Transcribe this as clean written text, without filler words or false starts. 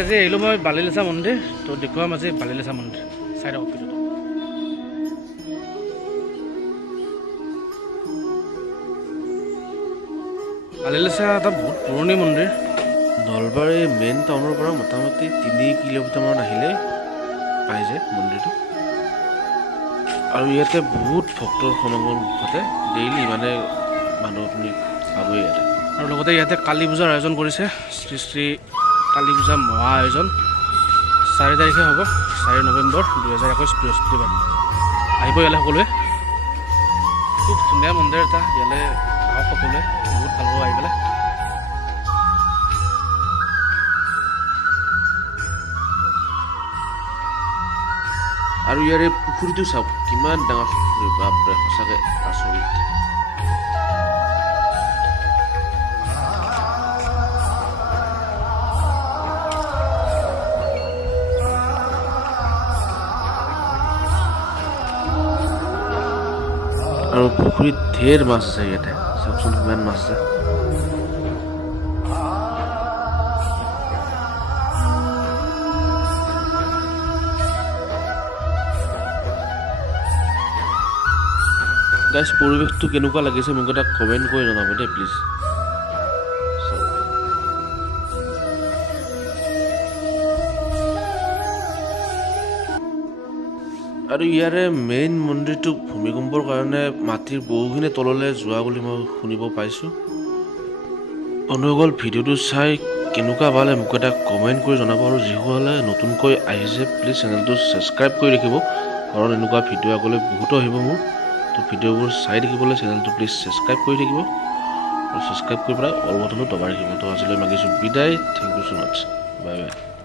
আজি আহিলোঁ মই বালিলেছা মন্দিৰ তো দেখুৱাম আজি বালিলেছা মন্দিৰ চাই থাকক ভিডিঅ'টো। বালিলেছা এটা বহুত পুৰণি মন্দিৰ। নলবাৰী মেইন টাউনৰ পৰা মোটামুটি 3 কিলোমিটাৰমান আহিলে পাই যায় মন্দিৰটো। আৰু ইয়াতে বহুত ভক্তৰ সমাগম ঘটে ডেইলি, মানে মানুহ আপুনি পাবই ইয়াতে। আৰু লগতে ইয়াতে কালী পূজাৰ আয়োজন কৰিছে, শ্ৰী শ্ৰী কালী পূজা মহা আয়োজন 4 তাৰিখে হ'ব, 4 নৱেম্বৰ 2021 বৃহস্পতিবাৰ। আহিব ইয়ালৈ সকলোৱে, খুব ধুনীয়া মন্দিৰ এটা, ইয়ালৈ আহক সকলোৱে, বহুত ভাল পাব আহি পেলাই। আৰু ইয়াৰে পুখুৰীটো চাওক, কিমান ডাঙৰ পুখুৰী, বাপৰে সঁচাকে আচৰিত। আৰু পুখুৰীত ঢেৰ মাছ আছে ইয়াতে, চাওকচোন কিমান মাছ আছে। গাইজ, পৰিৱেশটো কেনেকুৱা লাগিছে মোক এটা কমেণ্ট কৰি জনাব দেই প্লিজ। আৰু ইয়াৰে মেইন মন্দিৰটো ভূমিকম্পৰ কাৰণে মাটিৰ বহুখিনি তললৈ যোৱা বুলি মই শুনিব পাইছোঁ। বন্ধুসকল, ভিডিঅ'টো চাই কেনেকুৱা পালে মোক এটা কমেণ্ট কৰি জনাব। আৰু যিসকলে নতুনকৈ আহিছে প্লিজ চেনেলটো ছাবস্ক্ৰাইব কৰি ৰাখিব, কাৰণ এনেকুৱা ভিডিঅ' আগলৈ বহুতো আহিব মোৰ। তো ভিডিঅ'বোৰ চাই থাকিবলৈ চেনেলটো প্লিজ ছাবস্ক্ৰাইব কৰি থাকিব, আৰু ছাবস্ক্ৰাইব কৰি পেলাই অল বটনটো দবাই ৰাখিব। তো আজিলৈ মাগিছোঁ বিদায়, thank you so' much, bye bye.